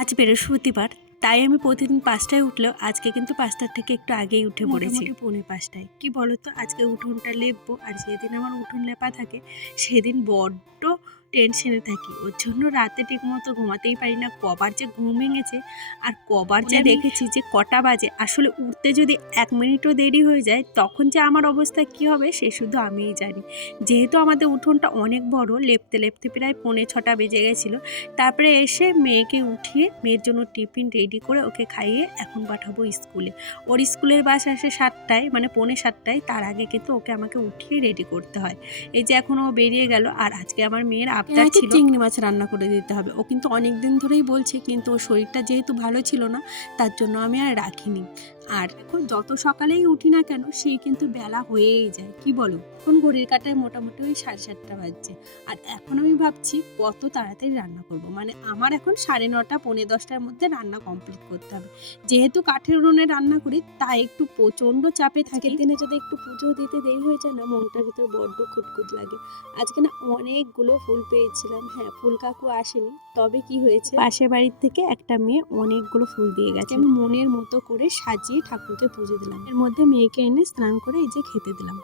আজ বৃহস্পতিবার, তাই আমি প্রতিদিন ৫টায় উঠলেও আজকে কিন্তু ৫টার থেকে একটু আগেই উঠে পড়েছি। মোটামুটি পৌনে ৫টায়। কি বলতো, আজকে উঠোনটা লেপবো, আর যেদিন আমার উঠোন লেপা থাকে সেদিন বড্ড টেনশনে থাকি। ওর জন্য রাতে ঠিকমতো ঘুমাতেই পারি না। কবার যে ঘুম ভেঙেছে আর কবার যে দেখেছি যে কটা বাজে। আসলে উঠতে যদি ১ মিনিটও দেরি হয়ে যায় তখন যে আমার অবস্থা কী হবে সে শুধু আমিই জানি। যেহেতু আমাদের উঠোনটা অনেক বড়, লেপতে লেপতে প্রায় পৌনে ৬টা বেজে গেছিলো। তারপরে এসে মেয়েকে উঠিয়ে মেয়ের জন্য টিফিন রেডি করে ওকে খাইয়ে এখন পাঠাবো স্কুলে। ওর স্কুলের বাস আসে ৭টায়, মানে পৌনে ৭টায়। তার আগে কিন্তু ওকে আমাকে উঠিয়ে রেডি করতে হয়। এই যে এখন ও বেরিয়ে গেল, আর আজকে আমার মেয়ের আবদার ছিল চিংড়ি মাছ রান্না করে দিতে হবে। ও কিন্তু অনেক দিন ধরেই বলছে, কিন্তু ওর শরীরটা যেহেতু ভালো ছিল না তার জন্য আমি আর রাখিনি। আর এখন যত সকালেই উঠি না কেন সেই কিন্তু বেলা হয়েই যায়, কি বলো? এখন ঘড়ির কাঁটায় মোটামুটি ওই ৭:৩০ বাজছে। আর এখন আমি ভাবছি কত তাড়াতাড়ি রান্না করব। মানে আমার এখন ৯:৩০ পৌনে ১০টার মধ্যে রান্না কমপ্লিট করতে হবে। যেহেতু কাঠের উনুনে রান্না করি তাই একটু প্রচণ্ড চাপে থাকে। দিনে যদি একটু পুজো দিতে দেরি হয়ে যায় না, মনটার ভিতর বড্ড খুঁতখুত লাগে। আজকে না অনেকগুলো ফুল পেয়েছিলাম। হ্যাঁ, ফুল কাকু আসেনি, তবে কি হয়েছে, পাশের বাড়ির থেকে একটা মেয়ে অনেকগুলো ফুল দিয়ে গেছে। আমি মনের মতো করে সাজিয়ে ঠাকুরকে পুজো দিলাম। এর মধ্যে মেয়েকে এনে স্নান করে এই যে খেতে দিলাম।